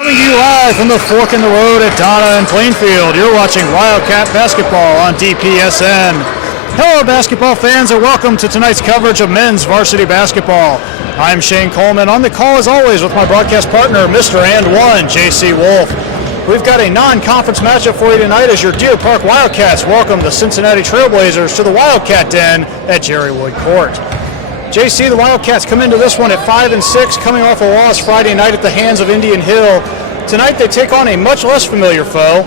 Coming to you live from the fork in the road at Donna and Plainfield. You're watching Wildcat Basketball on DPSN. Hello, basketball fans, and welcome to tonight's coverage of men's varsity basketball. I'm Shane Coleman, on the call as always with my broadcast partner, Mr. And One, JC Wolfe. We've got a non-conference matchup for you tonight as your Deer Park Wildcats welcome the Cincinnati Trailblazers to the Wildcat Den at Jerry Wood Court. JC, the Wildcats come into this one at 5-6, coming off a loss Friday night at the hands of Indian Hill. Tonight they take on a much less familiar foe.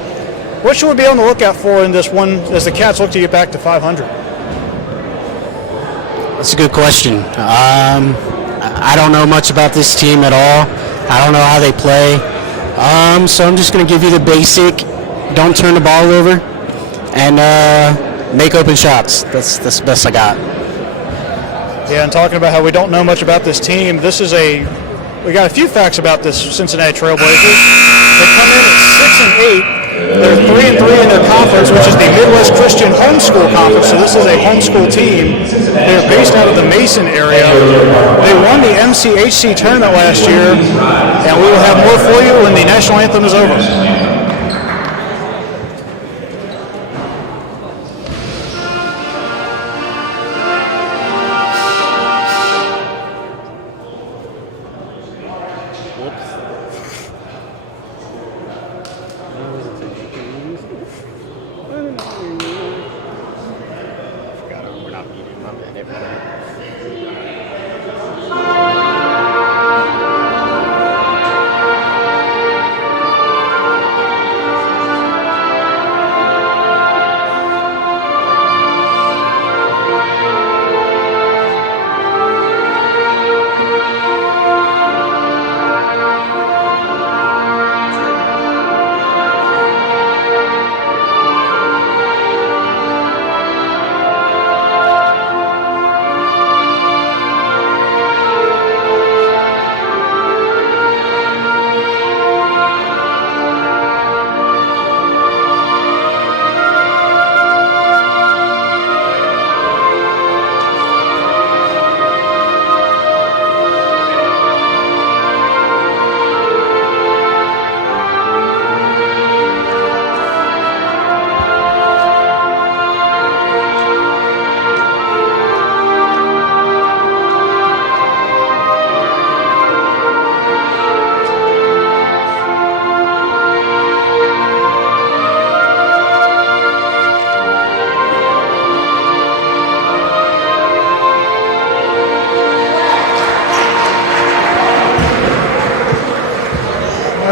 What should we be on the lookout for in this one as the Cats look to get back to 500? That's a good question. I don't know much about this team at all. I don't know how they play. So I'm just going to give you the basic: don't turn the ball over and make open shots. That's the best I got. Yeah, and talking about how we don't know much about this team, we got a few facts about this Cincinnati Trailblazers. They come in at 6-8. They're 3-3 in their conference, which is the Midwest Christian Homeschool Conference. So this is a homeschool team. They're based out of the Mason area. They won the MCHC tournament last year, and we will have more for you when the national anthem is over.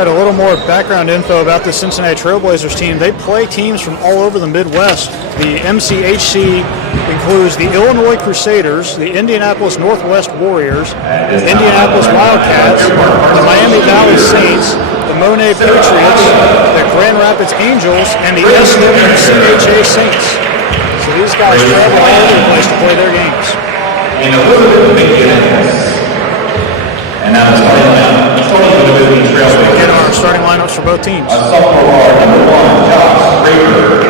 A little more background info about the Cincinnati Trailblazers team. They play teams from all over the Midwest. The MCHC includes the Illinois Crusaders, the Indianapolis Northwest Warriors, the Indianapolis Wildcats, the Miami Valley Saints, the Monet Patriots, the Grand Rapids Angels, and the SWCHA Saints. So these guys travel all over the place to play their games. And now Get our starting lineups for both teams. A sophomore guard, number 1, Josh Draper.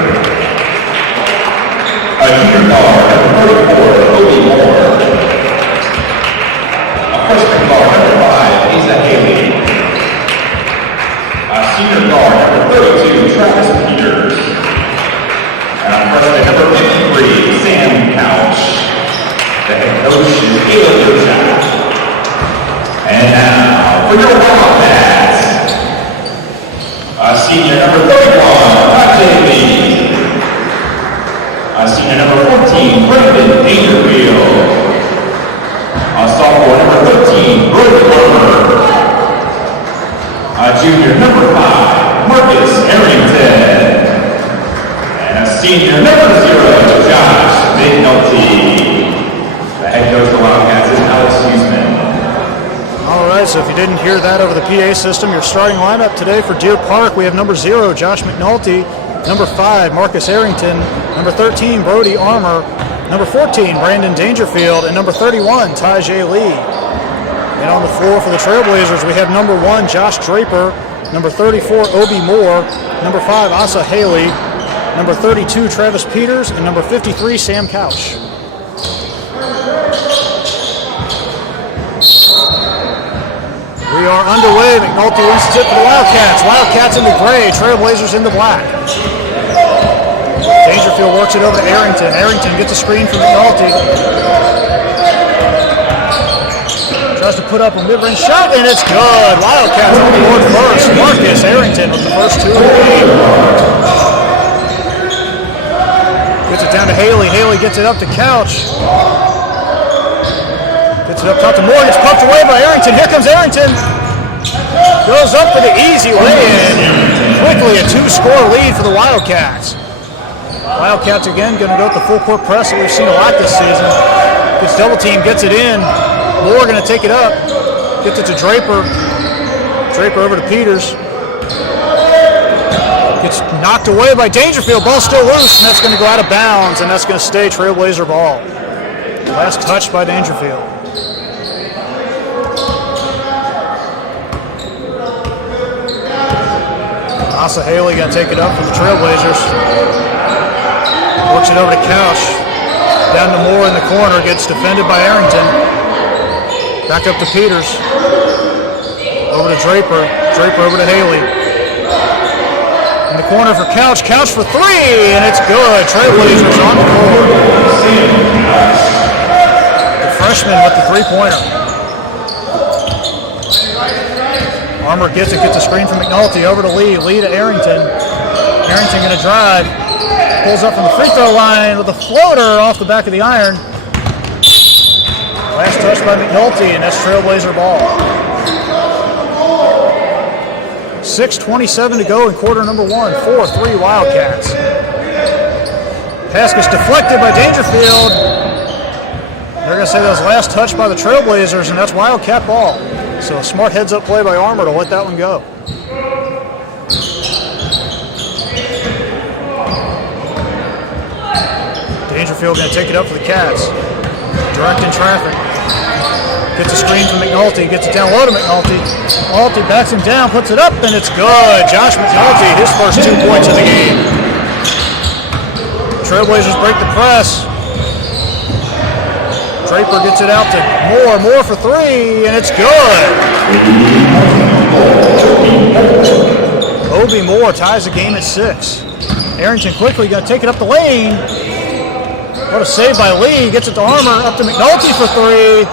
A junior guard, number 34, Obi Moore. A freshman guard, number 5, Asa Haley. A senior guard, number 32, Travis Peters. And a freshman, number 53, Sam Couch. The head coach is Caleb Burchak. And now, for your Wildcats, senior number 31, Tajay Lee. Senior number 14, Brendan Dangerfield. Sophomore number 13, Brooke Warmer. Junior number 5, Marcus Arrington. And a senior number 0, Josh McNulty. The head coach of the Wildcats is Alex Huseman. All right, so if you didn't hear that over the PA system, your starting lineup today for Deer Park, we have number 0, Josh McNulty, number 5, Marcus Arrington, number 13, Brody Armour, number 14, Brandon Dangerfield, and number 31, Tajay Lee. And on the floor for the Trailblazers, we have number 1, Josh Draper, number 34, Obi Moore, number 5, Asa Haley, number 32, Travis Peters, and number 53, Sam Couch. We We are underway. McNulty wins the tip for the Wildcats. Wildcats in the gray, Trailblazers in the black. Dangerfield works it over to Arrington. Arrington gets a screen from McNulty. Tries to put up a mid-range shot, and it's good. Wildcats on the board first. Marcus Arrington with the first 2 of the game. Gets it down to Haley. Haley gets it up to Couch. Gets it up top to Moore. Gets pumped away by Arrington. Here comes Arrington. Goes up for the easy lay-in. Quickly a 2-score lead for the Wildcats. Wildcats again going to go with the full court press that we've seen a lot this season. Gets double team, gets it in. Moore going to take it up. Gets it to Draper. Draper over to Peters. Gets knocked away by Dangerfield. Ball still loose, and that's going to go out of bounds, and that's going to stay Trailblazer ball. Last touch by Dangerfield. Asa Haley going to take it up for the Trailblazers. Works it over to Couch. Down to Moore in the corner. Gets defended by Arrington. Back up to Peters. Over to Draper. Draper over to Haley. In the corner for Couch. Couch for 3, and it's good. Trailblazers on the board. The freshman with the 3-pointer. Armour gets it, gets a screen from McNulty. Over to Lee. Lee to Arrington. Arrington going to drive. Pulls up from the free throw line with a floater off the back of the iron. Last touch by McNulty, and that's Trailblazer ball. 6:27 to go in quarter number 1. 4-3 Wildcats. Pass gets deflected by Dangerfield. They're going to say that was last touch by the Trailblazers, and that's Wildcat ball. So a smart heads-up play by Armour to let that one go. Dangerfield going to take it up for the Cats. Directing traffic. Gets a screen from McNulty. Gets it down low to McNulty. McNulty backs him down, puts it up, and it's good. Josh McNulty, his first 2 points of the game. Trailblazers break the press. Draper gets it out to Moore. Moore for 3, and it's good. Obi Moore ties the game at 6. Arrington quickly got to take it up the lane. What a save by Lee. Gets it to Armour. Up to McNulty for 3.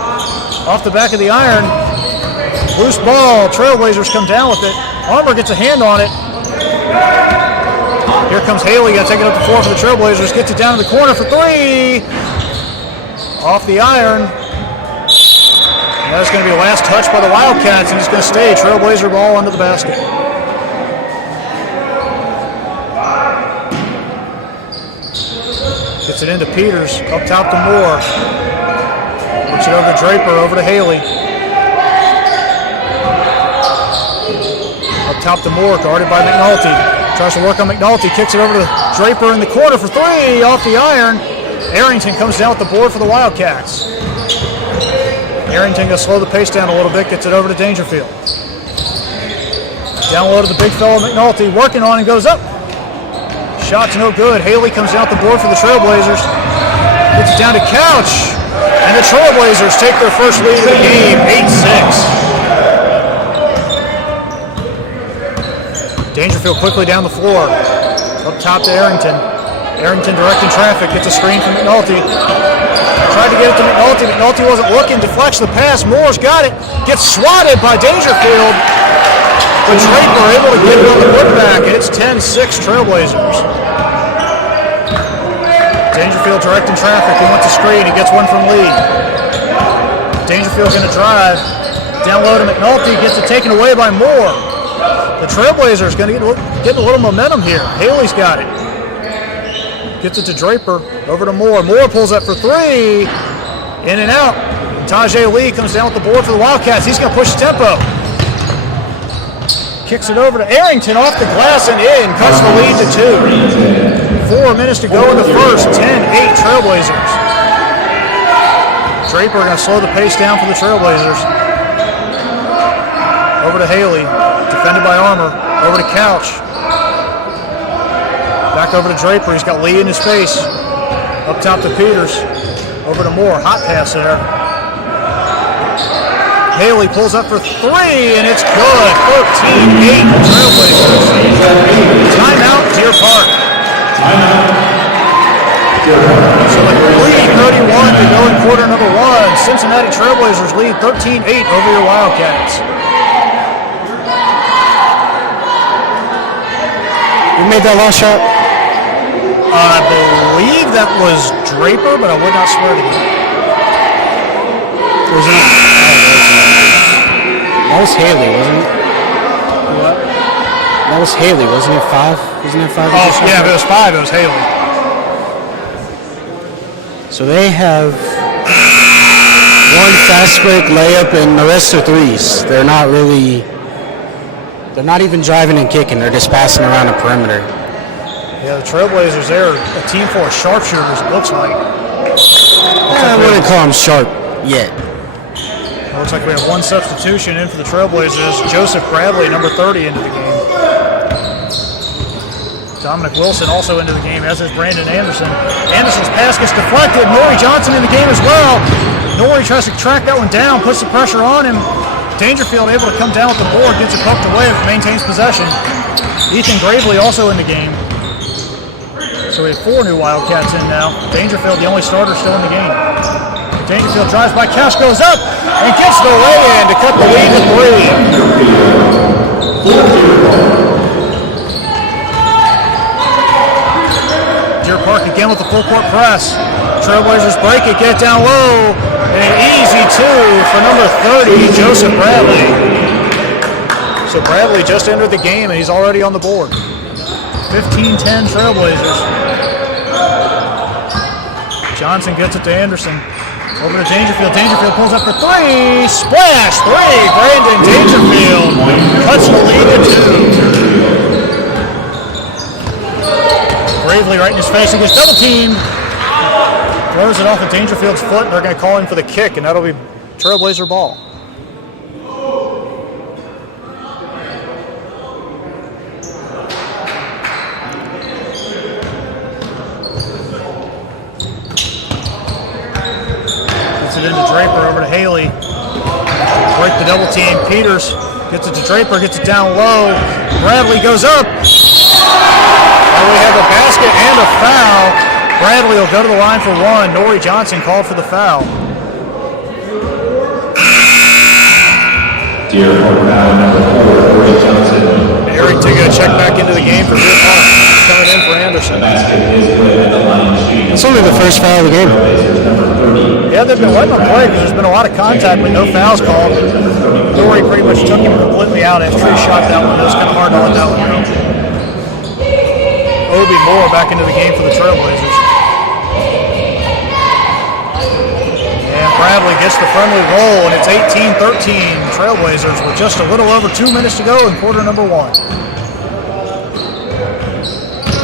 Off the back of the iron. Loose ball. Trailblazers come down with it. Armour gets a hand on it. Here comes Haley. Got to take it up to 4 for the Trailblazers. Gets it down to the corner for 3. Off the iron. And that's going to be the last touch by the Wildcats, and it's going to stay Trailblazer ball under the basket. Gets it into Peters, up top to Moore. Works it over to Draper, over to Haley. Up top to Moore, guarded by McNulty. Tries to work on McNulty, kicks it over to Draper in the corner for 3, off the iron. Arrington comes down with the board for the Wildcats. Arrington going to slow the pace down a little bit, gets it over to Dangerfield. Down low to the big fellow McNulty, working on and goes up. Shot's no good. Haley comes down the board for the Trailblazers. Gets it down to Couch. And the Trailblazers take their first lead of the game, 8-6. Dangerfield quickly down the floor. Up top to Arrington. Arrington directing traffic. Gets a screen from McNulty. Tried to get it to McNulty. McNulty wasn't looking. Deflects the pass. Moore's got it. Gets swatted by Dangerfield. But Draper able to get it on the putback, and it's 10-6 Trailblazers. Dangerfield directing traffic. He wants a screen. He gets one from Lee. Dangerfield going to drive. Down low to McNulty. Gets it taken away by Moore. The Trailblazers going to get a little momentum here. Haley's got it. Gets it to Draper. Over to Moore. Moore pulls up for 3. In and out. Tajay Lee comes down with the board for the Wildcats. He's going to push the tempo. Kicks it over to Arrington off the glass and in. Cuts the lead to 2. 4 minutes to go in the first. 10-8 Trailblazers. Draper going to slow the pace down for the Trailblazers. Over to Haley. Defended by Armour. Over to Couch. Back over to Draper. He's got Lee in his face. Up top to Peters. Over to Moore. Hot pass there. Haley pulls up for three, and it's good. 13-8 Trailblazers. Timeout, Deer Park. So with 3:31 to go in quarter number one, Cincinnati Trailblazers lead 13-8 over your Wildcats. Who made that last shot? I believe that was Draper, but I would not swear to you. That was Haley, wasn't it? What? That was Haley, wasn't it? 5? Wasn't it 5? Oh, yeah, if it was 5, it was Haley. So they have one fast break layup and the rest are threes. They're not even driving and kicking. They're just passing around the perimeter. Yeah, the Trailblazers, they're a team full of sharpshooters, it looks like. I wouldn't call them sharp yet. It looks like we have one substitution in for the Trailblazers. Joseph Bradley, number 30, into the game. Dominic Wilson also into the game, as is Brandon Anderson. Anderson's pass gets deflected. Norrie Johnson in the game as well. Norrie tries to track that one down, puts the pressure on him. Dangerfield able to come down with the board, gets it poked away, maintains possession. Ethan Gravely also in the game. So we have 4 new Wildcats in now. Dangerfield, the only starter still in the game. Dangerfield drives by, Cash goes up and gets the lay-in to cut the lead to 3. Deer Park again with the full court press. Trailblazers break it, get it down low, and an easy 2 for number 30, Joseph Bradley. So Bradley just entered the game and he's already on the board. 15-10 Trailblazers. Johnson gets it to Anderson. Over to Dangerfield. Dangerfield pulls up for 3. Splash! 3. Brandon Dangerfield cuts the lead to 2. Gravely right in his face. He gets double teamed. Throws it off of Dangerfield's foot. And they're going to call him for the kick, and that'll be Trailblazer ball. Into Draper, over to Haley. Break the double team. Peters gets it to Draper, gets it down low. Bradley goes up. And we have a basket and a foul. Bradley will go to the line for 1. Norrie Johnson called for the foul. Deer Park foul number 4, Norrie Johnson. Arrington going to check back into the game for Deer Park. Coming in for Anderson. The basket is good at the line shooting. It's only the first foul of the game. Yeah, they've been letting him play because there's been a lot of contact, but no fouls called. Norrie pretty much took him completely out after he shot that one. It was kind of hard to let that one go. Obi Moore back into the game for the Trailblazers. And Bradley gets the friendly roll, and it's 18-13 Trailblazers with just a little over 2 minutes to go in quarter number 1.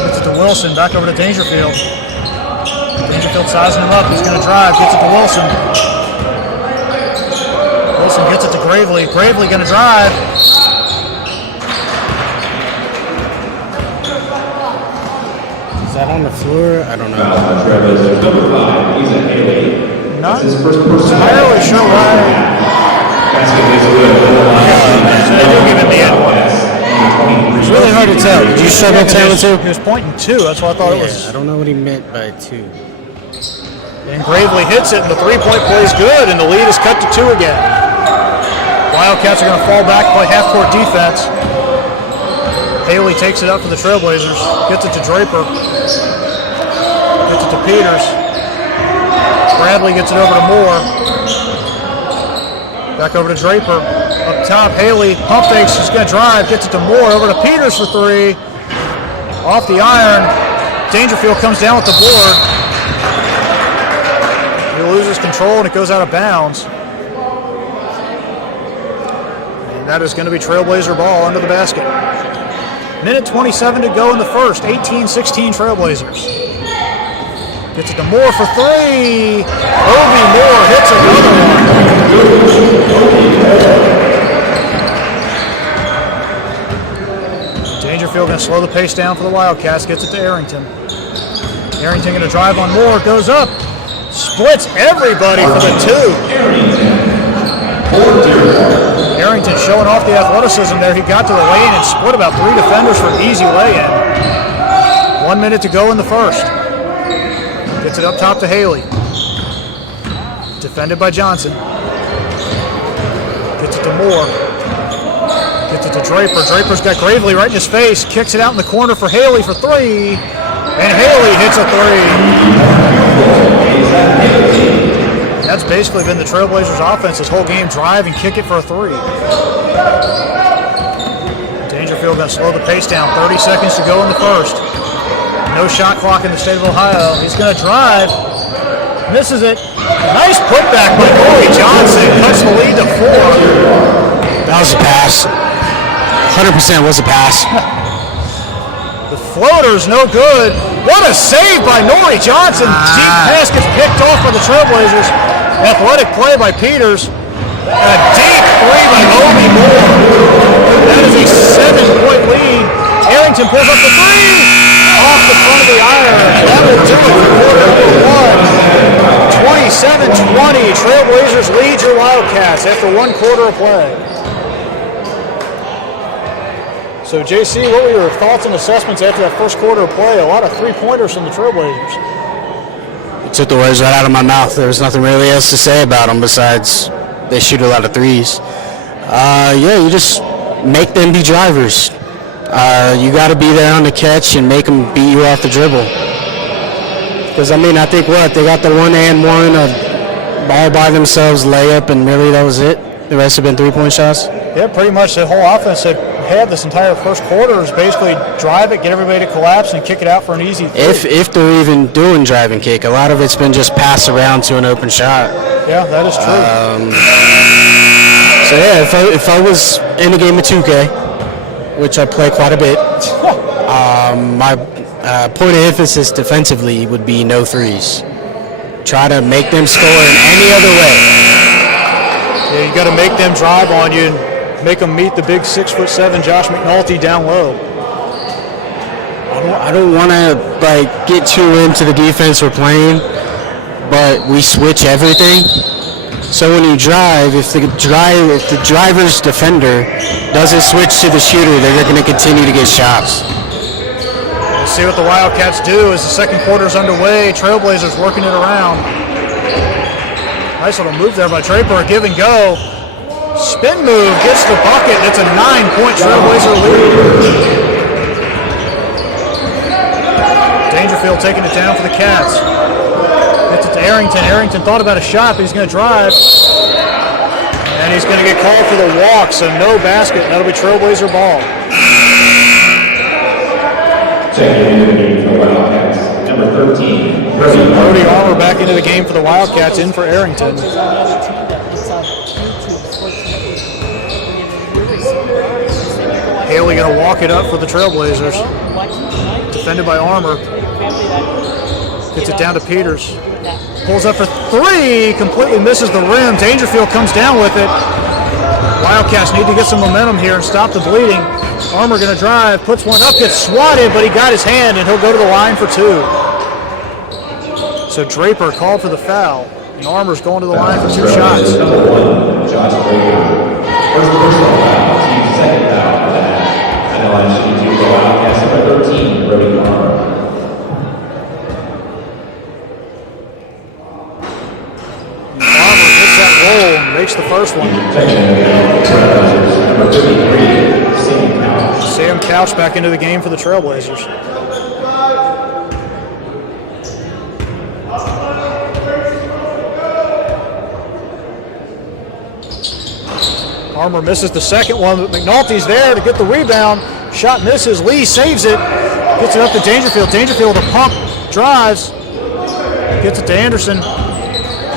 Gets it to Wilson, back over to Dangerfield. Dangerfield sizing him up. He's going to drive. Gets it to Wilson. Wilson gets it to Gravely. Gravely going to drive. Is that on the floor? I don't know. Not entirely sure why. They do give him the end one. It's really hard to tell. Did you struggle telling too? He was pointing 2. That's what I thought it was. I don't know what he meant by 2. And Gravely hits it, and the 3-point play is good, and the lead is cut to 2 again. Wildcats are going to fall back, play half-court defense. Haley takes it up for the Trailblazers, gets it to Draper, gets it to Peters. Bradley gets it over to Moore. Back over to Draper. Up top, Haley pump fakes, she's going to drive, gets it to Moore, over to Peters for 3. Off the iron. Dangerfield comes down with the board. He loses control and it goes out of bounds. And that is going to be Trailblazer ball under the basket. Minute 27 to go in the first. 18-16 Trailblazers. Gets it to Moore for 3. Obi Moore hits another one. Dangerfield going to slow the pace down for the Wildcats. Gets it to Arrington. Arrington going to drive on Moore. Goes up. Splits everybody for the 2. Arrington showing off the athleticism there. He got to the lane and split about 3 defenders for an easy lay-in. 1 minute to go in the first. Gets it up top to Haley. Defended by Johnson. Gets it to Moore. Gets it to Draper. Draper's got Gravely right in his face. Kicks it out in the corner for Haley for 3. And Haley hits a 3. That's basically been the Trailblazers' offense this whole game. Drive and kick it for a 3. Dangerfield going to slow the pace down. 30 seconds to go in the first. No shot clock in the state of Ohio. He's going to drive. Misses it. Nice putback by Corey Johnson. Cuts the lead to 4. That was a pass. 100% was a pass. The floater's no good. What a save by Nori Johnson. Deep pass gets picked off by the Trailblazers. Athletic play by Peters. And a deep 3 by Obi Moore. That is a 7-point lead. Arrington pulls up the 3. Off the front of the iron. That will do it for quarter number 1. 27-20. Trailblazers lead your Wildcats after 1 quarter of play. So, JC, what were your thoughts and assessments after that first quarter of play? A lot of 3-pointers from the Trailblazers. It took the words right out of my mouth. There was nothing really else to say about them besides they shoot a lot of 3s. Yeah, you just make them be drivers. You got to be there on the catch and make them beat you off the dribble. Because, I mean, I think they got the 1-and-1, ball by themselves, layup, and really that was it. The rest have been 3-point shots. Yeah, pretty much the whole offense that had this entire first quarter is basically drive it, get everybody to collapse, and kick it out for an easy 3. If they're even doing drive and kick, a lot of it's been just pass around to an open shot. Yeah, that is true. So yeah, if I was in a game of 2K, which I play quite a bit, my point of emphasis defensively would be no 3s. Try to make them score in any other way. Yeah, you got to make them drive on you and make them meet the big 6'7" Josh McNulty down low. I don't want to get too into the defense we're playing, but we switch everything. So when you drive, if the driver's defender doesn't switch to the shooter, they're going to continue to get shots. We'll see what the Wildcats do as the second quarter is underway. Trailblazers working it around. Nice little move there by Draper, a give and go. Spin move, gets the bucket. It's a 9-point Trailblazer lead. Dangerfield taking it down for the Cats. Gets it to Arrington. Arrington thought about a shot, but he's going to drive. And he's going to get called for the walk, so no basket. That'll be Trailblazer ball. Checking into the game for the Wildcats, number 13. Brody Armour back into the game for the Wildcats, in for Arrington. Haley going to walk it up for the Trailblazers. Defended by Armour. Gets it down to Peters. Pulls up for 3. Completely misses the rim. Dangerfield comes down with it. Wildcats need to get some momentum here and stop the bleeding. Armour going to drive. Puts one up. Gets swatted, but he got his hand, and he'll go to the line for 2. So Draper called for the foul. And Armour's going to the line for 2 shots. Number 1, Josh Draper. First personal foul. Team's second foul for that. And the line should be 2 for Wildcats. Number 13, Brody Armour. Armour hits that roll and makes the first one. Number 53, Sam Couch. Sam Couch back into the game for the Trailblazers. Armour misses the second one, but McNulty's there to get the rebound. Shot misses. Lee saves it. Gets it up to Dangerfield. Dangerfield with a pump. Drives. Gets it to Anderson.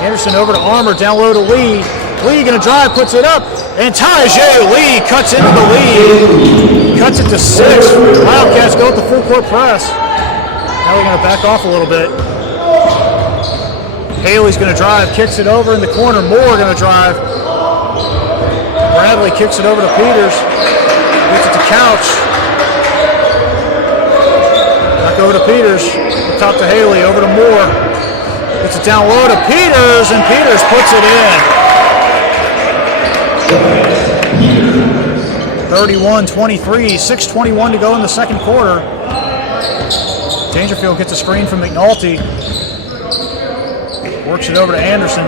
Anderson over to Armour. Down low to Lee. Lee going to drive. Puts it up. And Tajay Lee cuts into the lead. Cuts it to 6. Wildcats go with the full court press. Now they're going to back off a little bit. Haley's going to drive. Kicks it over in the corner. Moore going to drive. Bradley kicks it over to Peters. Gets it to Couch. Back over to Peters. Top to Haley. Over to Moore. Gets it down low to Peters, and Peters puts it in. Peters. 31-23, 6:21 to go in the second quarter. Dangerfield gets a screen from McNulty. Works it over to Anderson.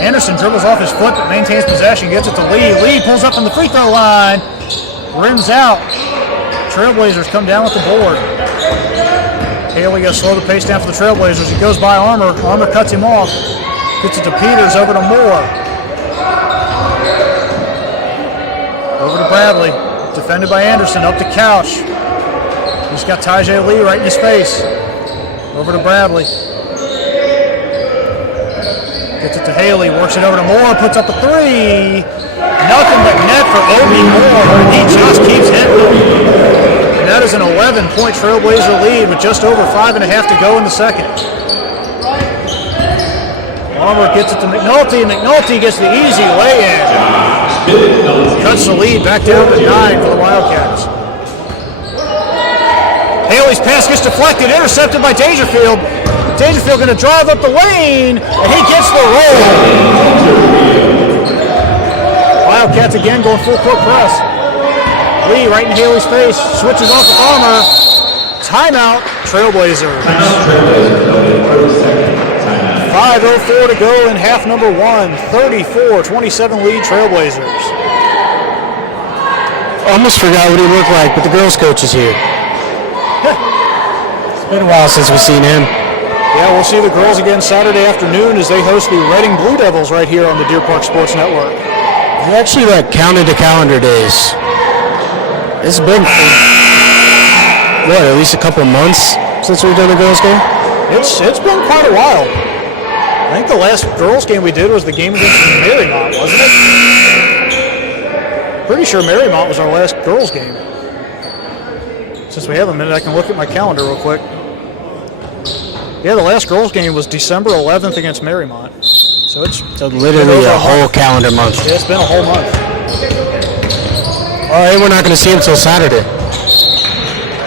Anderson dribbles off his foot but maintains possession, gets it to Lee. Lee pulls up on the free throw line. Rims out. Trailblazers come down with the board. Haley got to slow the pace down for the Trailblazers. He goes by Armour. Armour cuts him off. Gets it to Peters, over to Moore. Over to Bradley. Defended by Anderson. Up to Couch. He's got Tajay Lee right in his face. Over to Bradley. Gets it to Haley. Works it over to Moore. Puts up a three. Nothing but net for Obi Moore. He just keeps hitting them. And that is an 11-point Trailblazer lead with just over 5.5 to go in the second. Armour gets it to McNulty. McNulty gets the easy lay-in. Cuts the lead back down to 9 for the Wildcats. Haley's pass gets deflected, intercepted by Dangerfield. Dangerfield going to drive up the lane, and he gets the roll. Wildcats again going full court press. Lee right in Haley's face, switches off with Armour. Timeout, Trailblazers. 5:04 to go in half number one. 34-27 lead Trailblazers. Almost forgot what he looked like, but the girls' coach is here. It's been a while since we've seen him. Yeah, we'll see the girls again Saturday afternoon as they host the Reading Blue Devils right here on the Deer Park Sports Network. We actually counted the calendar days. It's been, what, at least a couple months since we've done the girls' game? It's been quite a while. I think the last girls' game we did was the game against Marymount, wasn't it? Pretty sure Marymount was our last girls' game. Since we have a minute, I can look at my calendar real quick. Yeah, the last girls' game was December 11th against Marymount. So it's literally a whole calendar month. Yeah, it's been a whole month. All right, we're not going to see him until Saturday.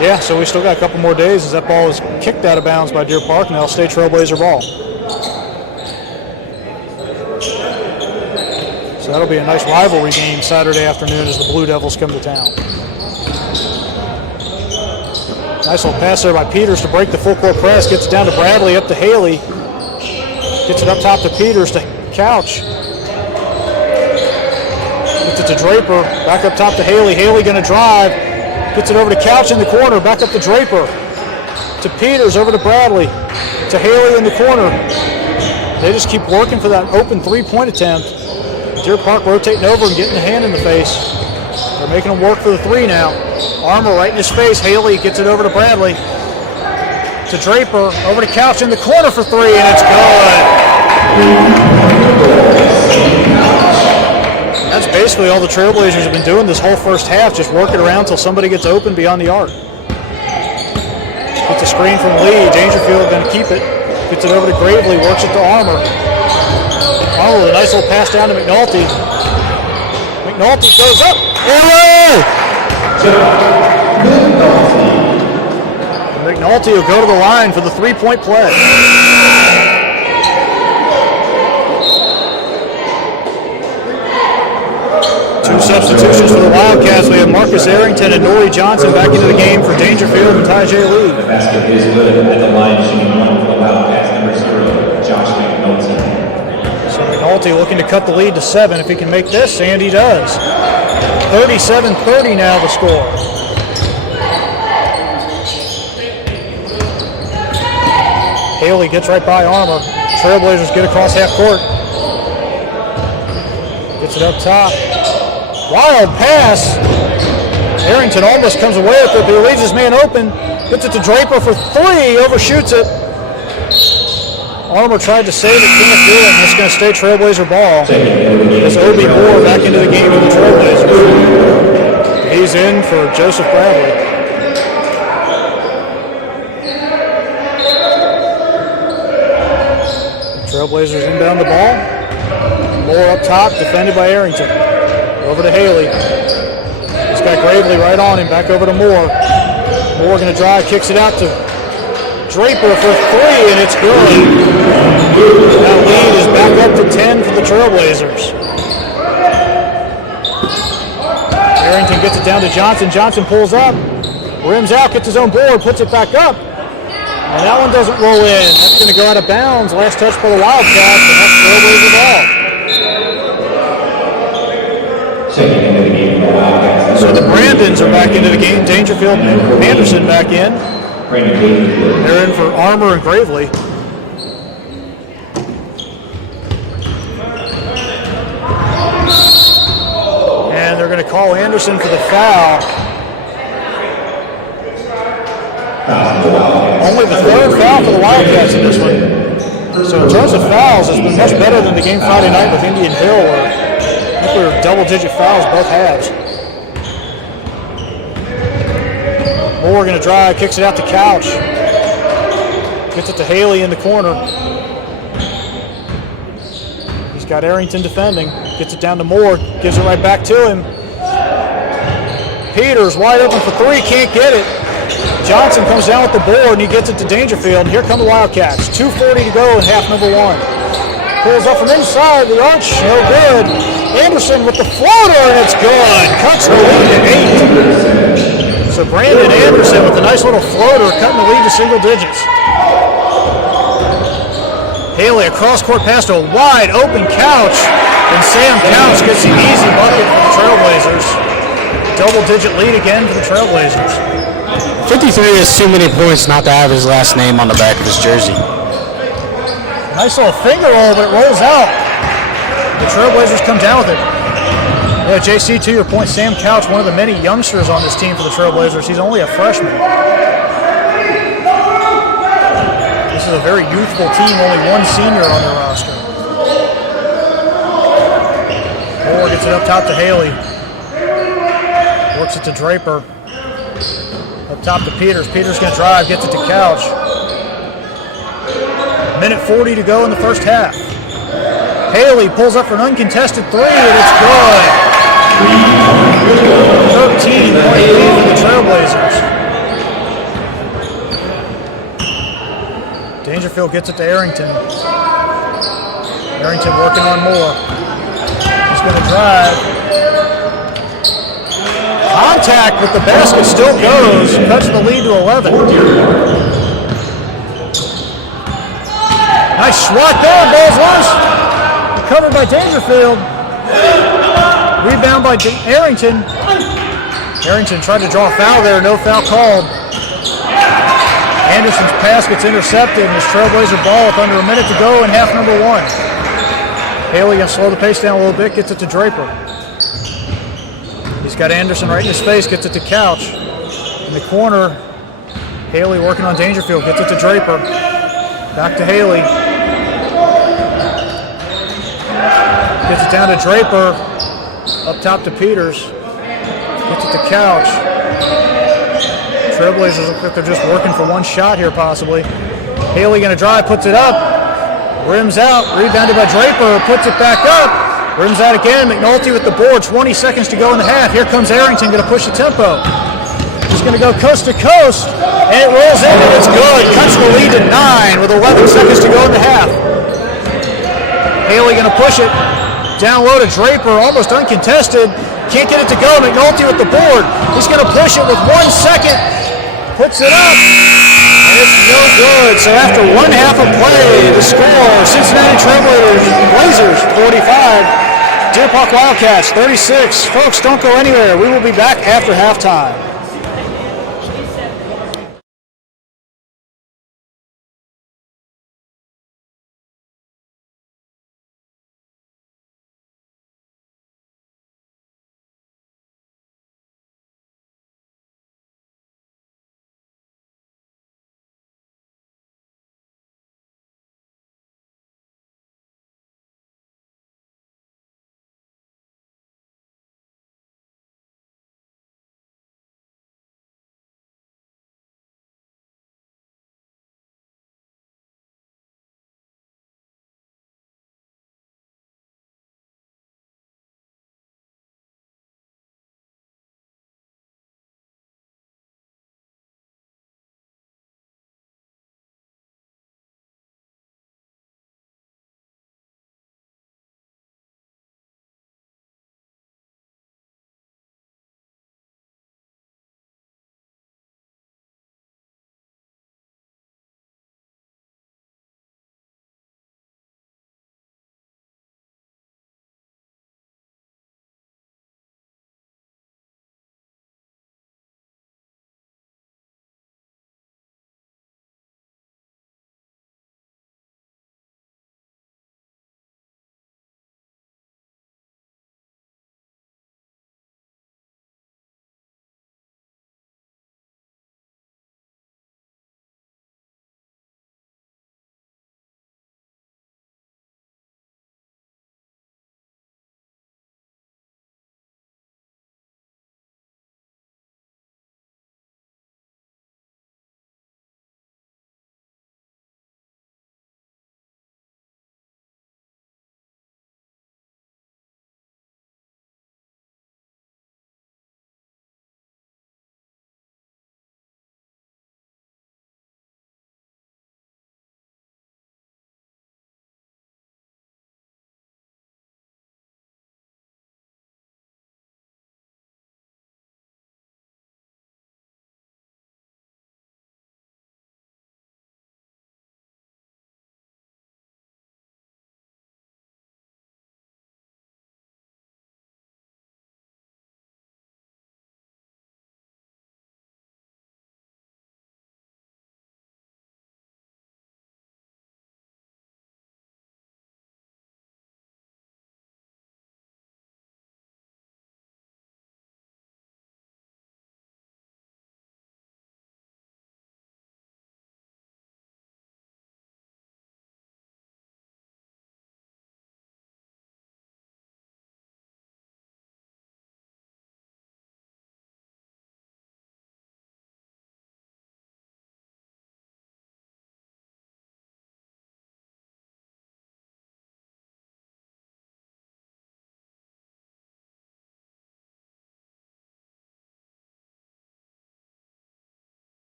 Yeah, so we still got a couple more days as that ball is kicked out of bounds by Deer Park, and they'll stay Trailblazer ball. So that'll be a nice rivalry game Saturday afternoon as the Blue Devils come to town. Nice little pass there by Peters to break the full court press. Gets it down to Bradley, up to Haley. Gets it up top to Peters to Couch. Gets it to Draper. Back up top to Haley. Haley going to drive. Gets it over to Couch in the corner. Back up to Draper. To Peters, over to Bradley. To Haley in the corner. They just keep working for that open three-point attempt. Deer Park rotating over and getting the hand in the face. They're making them work for the three now. Armour right in his face. Haley gets it over to Bradley. To Draper. Over to Couch in the corner for three, and it's good. That's basically all the Trailblazers have been doing this whole first half, just working around until somebody gets open beyond the arc. Gets a screen from Lee. Dangerfield going to keep it. Gets it over to Gravely. Works it to Armour. Armour with a nice little pass down to McNulty. McNulty goes up. McNulty will go to the line for the three-point play. Two substitutions for the Wildcats. We have Marcus Arrington and Nori Johnson back into the game for Dangerfield and Tajay Lee. The basket is good at the line, shooting one for the Wildcats, number 0, Josh McNulty. So McNulty looking to cut the lead to 7 if he can make this, and he does. 37-30 now the score. Haley gets right by Armour. Trailblazers get across half court. Gets it up top. Wild pass. Arrington almost comes away with it, but he leaves his man open. Gets it to Draper for three. Overshoots it. Armour tried to save it, can't do it, and it's going to stay Trailblazer ball. As Obi Moore back into the game for the Trailblazers. He's in for Joseph Bradley. Trailblazers inbound the ball. Moore up top, defended by Arrington. Over to Haley. He's got Gravely right on him, back over to Moore. Moore going to drive, kicks it out to Draper for three, and it's good. That lead is back up to 10 for the Trailblazers. Arrington gets it down to Johnson. Johnson pulls up, rims out, gets his own board, puts it back up. And that one doesn't roll in. That's going to go out of bounds. Last touch for the Wildcats, and that's Trailblazer ball. Checking into the game for the Wildcats. So the Brandons are back into the game. Dangerfield and Anderson back in. They're in for Armour and Gravely. And they're going to call Anderson for the foul. Only the third foul for the Wildcats in this one. So in terms of fouls, it's been much better than the game Friday night with Indian Hill, where I think we were double-digit fouls both halves. Moore going to drive, kicks it out to Couch. Gets it to Haley in the corner. He's got Arrington defending. Gets it down to Moore, gives it right back to him. Peters wide open for three, can't get it. Johnson comes down with the board and he gets it to Dangerfield. And here come the Wildcats. 2:40 to go in half number one. Pulls up from inside the arch, no good. Anderson with the floater and it's good. Cuts the lead to 8. So Brandon Anderson with a nice little floater cutting the lead to single digits. Haley, a cross-court pass to a wide open Couch. And Sam Couch gets the easy bucket for the Trailblazers. Double-digit lead again for the Trailblazers. 53 is too many points not to have his last name on the back of his jersey. Nice little finger roll, but it rolls out. The Trailblazers come down with it. Yeah, JC, to your point, Sam Couch, one of the many youngsters on this team for the Trailblazers. He's only a freshman. This is a very youthful team, only one senior on their roster. Moore gets it up top to Haley. Works it to Draper. Up top to Peters. Peters going to drive, gets it to Couch. Minute 40 to go in the first half. Haley pulls up for an uncontested three, and it's good. 13-point lead for the Trailblazers. Dangerfield gets it to Arrington. Arrington working on Moore. He's going to drive. Contact with the basket still goes. Cuts the lead to 11. Nice swat there. Ball's loose. Recovered by Dangerfield. Rebound by Arrington. Arrington tried to draw a foul there. No foul called. Anderson's pass gets intercepted. And it's Trailblazer ball with under a minute to go in half number one. Haley going to slow the pace down a little bit. Gets it to Draper. He's got Anderson right in his face, gets it to Couch. In the corner, Haley working on Dangerfield, gets it to Draper. Back to Haley. Gets it down to Draper. Up top to Peters. Gets it to Couch. Trailblazers look like they're just working for one shot here possibly. Haley going to drive, puts it up. Rims out, rebounded by Draper, puts it back up. Rims out again, McNulty with the board, 20 seconds to go in the half. Here comes Arrington, going to push the tempo. He's going to go coast to coast, and it rolls in, and it's good. Cuts the lead to 9 with 11 seconds to go in the half. Haley going to push it. Down low to Draper, almost uncontested. Can't get it to go. McNulty with the board. He's going to push it with 1 second. Puts it up, and it's no good. So after one half of play, the score, Cincinnati Trailblazers 45. Deer Park Wildcats 36. Folks, don't go anywhere. We will be back after halftime.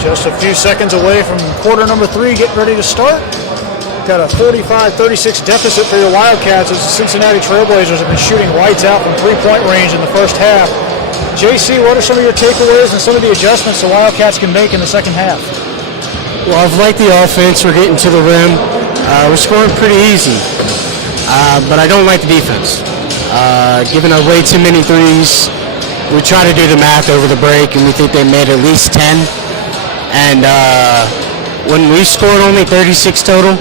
Just a few seconds away from quarter number 3, getting ready to start. Got a 45-36 deficit for your Wildcats as the Cincinnati Trailblazers have been shooting lights out from three-point range in the first half. JC, what are some of your takeaways and some of the adjustments the Wildcats can make in the second half? Well, I've liked the offense. We're getting to the rim. We're scoring pretty easy. But I don't like the defense. Giving up way too many threes. We try to do the math over the break, and we think they made at least 10. And when we scored only 36 total,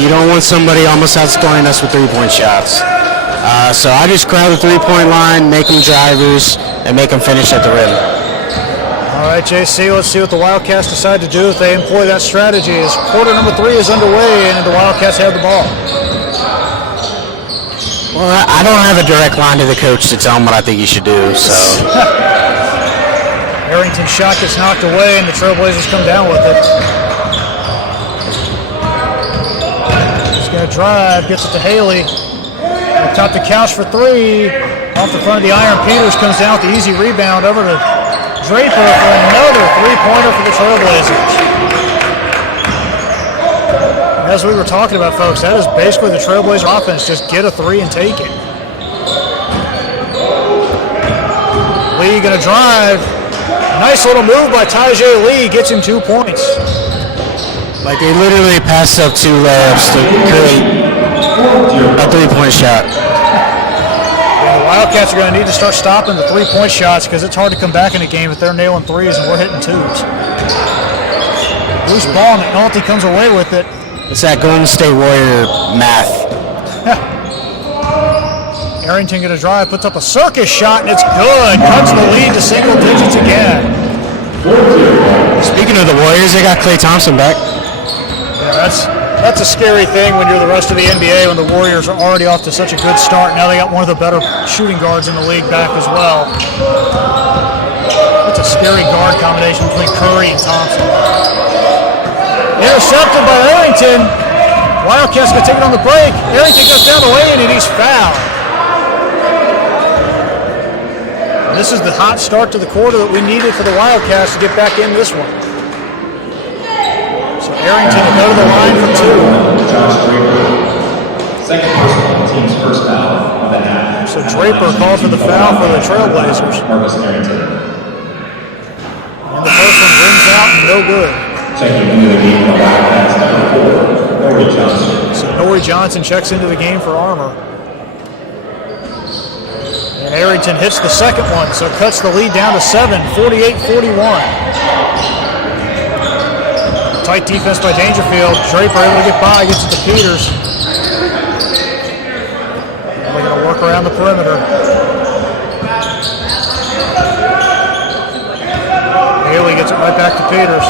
you don't want somebody almost outscoring us with three-point shots. So I just crowd the three-point line, make them drivers, and make them finish at the rim. All right, JC, let's see what the Wildcats decide to do if they employ that strategy. As quarter number 3 is underway, and the Wildcats have the ball. Well, I don't have a direct line to the coach to tell him what I think he should do, so. Arrington's shot gets knocked away, and the Trailblazers come down with it. He's going to drive, gets it to Haley. Up top to Couch for 3. Off the front of the iron, Peters comes down with the easy rebound over to Draper for another three-pointer for the Trailblazers. As we were talking about, folks, that is basically the Trailblazer offense. Just get a 3 and take it. Lee going to drive. Nice little move by Tajay Lee. Gets him 2 points. Like they literally passed up 2 layups to create a three-point shot. The Wildcats are going to need to start stopping the three-point shots because it's hard to come back in a game if they're nailing 3s and we're hitting 2s. Loose ball, McNulty comes away with it. It's that Golden State Warrior math. Arrington going to drive, puts up a circus shot, and it's good. Cuts the lead to single digits again. Speaking of the Warriors, they got Klay Thompson back. Yeah, that's a scary thing when you're the rest of the NBA when the Warriors are already off to such a good start. Now they got one of the better shooting guards in the league back as well. That's a scary guard combination between Curry and Thompson. Intercepted by Arrington. Wildcats going to take it on the break. Arrington goes down the lane and he's fouled. And this is the hot start to the quarter that we needed for the Wildcats to get back in this one. So Arrington will go to the line for 2. Josh Draper, second personal, team's first foul of the half. So Draper called for the foul for the Trailblazers. Marcus Arrington. And the first one rings out and no good. Checking into the game for the Wildcats, number 4, Norrie Johnson. So Norrie Johnson checks into the game for Armour. And Arrington hits the second one, so cuts the lead down to 7, 48-41. Tight defense by Dangerfield. Draper able to get by, gets it to Peters. And they're going to work around the perimeter. Haley gets it right back to Peters.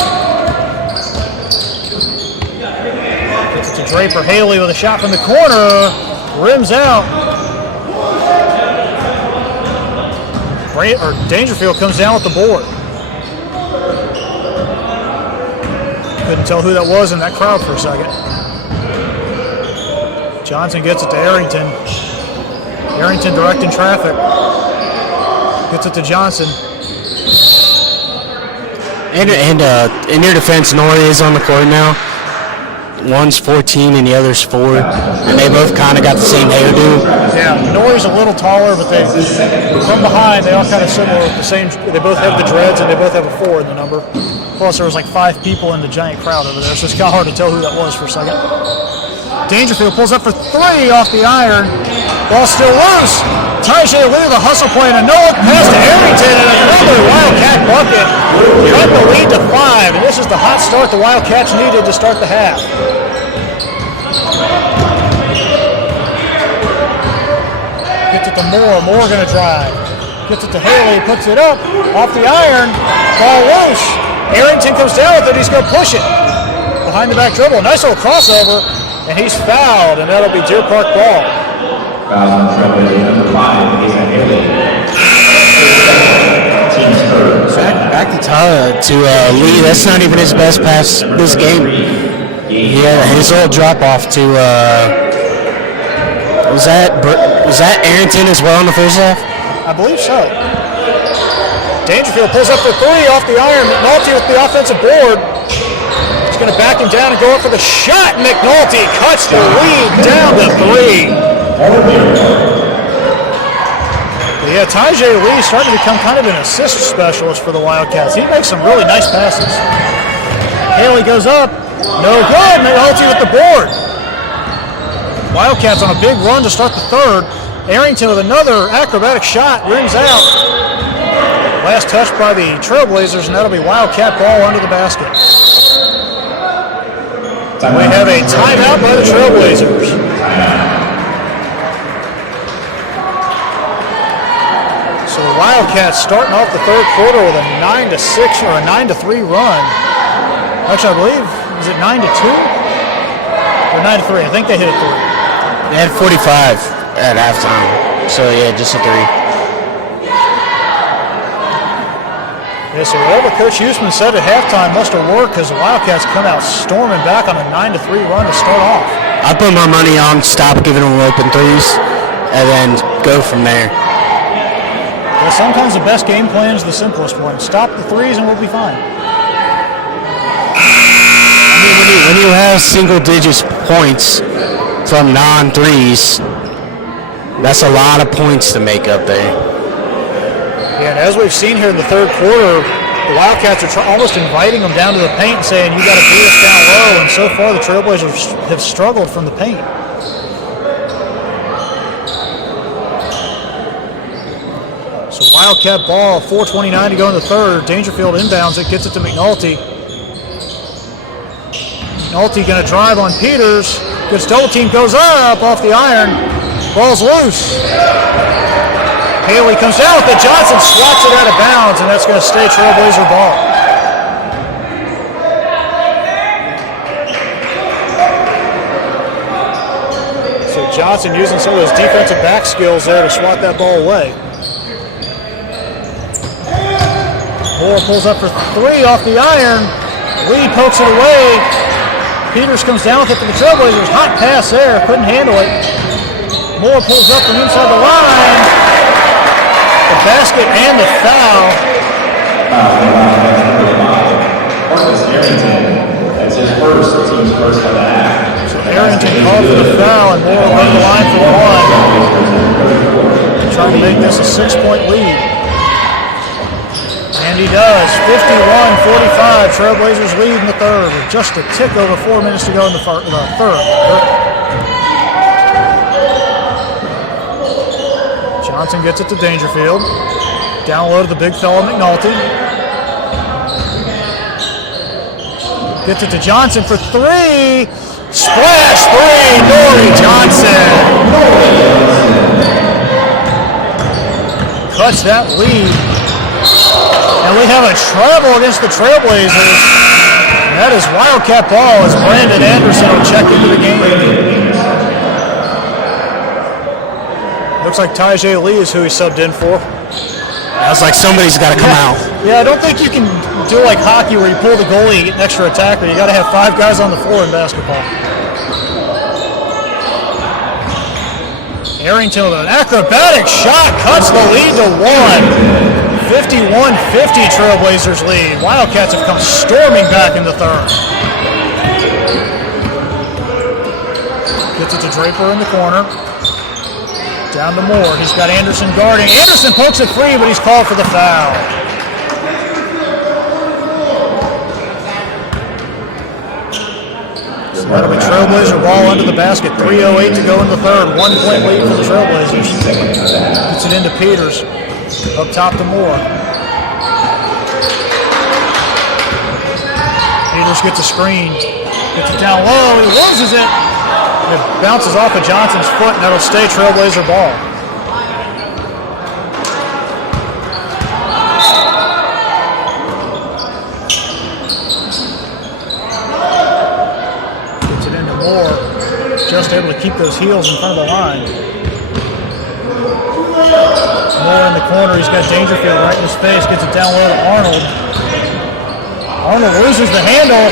Gets it to Draper. Haley with a shot from the corner. Rims out. Dangerfield comes down with the board. Couldn't tell who that was in that crowd for a second. Johnson gets it to Arrington. Arrington directing traffic. Gets it to Johnson. And in their defense, Norrie is on the court now. One's 14 and the other's 4, and they both kind of got the same hairdo. Yeah, Norrie's a little taller, but they from behind they all kind of similar. The same. They both have the dreads, and they both have a 4 in the number. Plus, there was like 5 people in the giant crowd over there, so it's kind of hard to tell who that was for a second. Dangerfield pulls up for 3 off the iron. Ball still loose. Tajay Lee, the hustle play, and a no-look pass to Arrington, and another Wildcat bucket. Cut the lead to 5, and this is the hot start the Wildcats needed to start the half. Gets it to Moore. Moore going to drive. Gets it to Haley. Puts it up. Off the iron. Ball loose. Arrington comes down with it. He's going to push it. Behind the back dribble. Nice little crossover. And he's fouled. And that'll be Deer Park ball. Foul on Trailblazer number 5, Ethan Haley. Team's third. Back to Lee. That's not even his best pass this game. Yeah, his little drop off to was that Arrington as well in the first half? I believe so. Dangerfield pulls up for three off the iron. McNulty with the offensive board. He's going to back him down and go up for the shot. McNulty cuts the lead down to three. Yeah, Tyjae Lee starting to become kind of an assist specialist for the Wildcats. He makes some really nice passes. Haley goes up. No good. McNulty with the board. Wildcats on a big run to start the third. Arrington with another acrobatic shot. Rings out. Last touch by the Trailblazers, and that'll be Wildcat ball under the basket. We have a timeout by the Trailblazers. So the Wildcats starting off the third quarter with a 9-6 or a 9-3 run. Actually, I believe, is it 9-2 or 9-3? I think they hit a three. They had 45 at halftime, so yeah, just a three. Yeah, so whatever Coach Huseman said at halftime must have worked because the Wildcats come out storming back on a 9-3 run to start off. I put my money on stop giving them open threes and then go from there. Yeah, sometimes the best game plan is the simplest one. Stop the threes and we'll be fine. I mean, when you have single digits points from non-threes, that's a lot of points to make up there. Yeah, and as we've seen here in the third quarter, the Wildcats are almost inviting them down to the paint and saying, you got to beat us down low, and so far the Trailblazers have struggled from the paint. So Wildcat ball, 4:29 to go in the third. Dangerfield inbounds it, gets it to McNulty. McNulty going to drive on Peters. Gets double team, goes up off the iron. Ball's loose. Haley comes down with it. Johnson swats it out of bounds, and that's going to stay Trailblazer ball. So Johnson using some of his defensive back skills there to swat that ball away. Moore pulls up for three off the iron. Lee pokes it away. Peters comes down with it for the Trailblazers. Hot pass there, couldn't handle it. Moore pulls up from inside the line. The basket and the foul. Marcus Arrington, that's his first, team's first of the half. So Arrington called for the foul, and Moore will go to the line for one. Trying to make this a 6-point lead. And he does. 51-45. Trailblazers lead in the third with just a tick over 4 minutes to go in the third. Johnson gets it to Dangerfield. Down low to the big fella McNulty. Gets it to Johnson for three. Splash three. Norrie Johnson. Cuts that lead. And we have a treble against the Trailblazers. And that is Wildcat ball as Brandon Anderson will check into the game. Looks like Tyjae Lee is who he subbed in for. That's like somebody's got to come out. Yeah, I don't think you can do like hockey where you pull the goalie and get an extra attacker. You got to have 5 guys on the floor in basketball. Arrington with an acrobatic shot cuts the lead to 1. 51-50 Trailblazers lead. Wildcats have come storming back in the third. Gets it to Draper in the corner. Down to Moore. He's got Anderson guarding. Anderson pokes it free, but he's called for the foul. So that'll be Trailblazer ball under the basket. 3:08 to go in the third. 1-point lead for the Trailblazers. Gets it into Peters. Up top to Moore. Peters gets a screen. Gets it down low. He loses it. It bounces off of Johnson's foot, and that'll stay Trailblazer ball. Gets it into Moore. Just able to keep those heels in front of the line. Moore in the corner. He's got Dangerfield right in his face. Gets it down low to Arnold. Arnold loses the handle.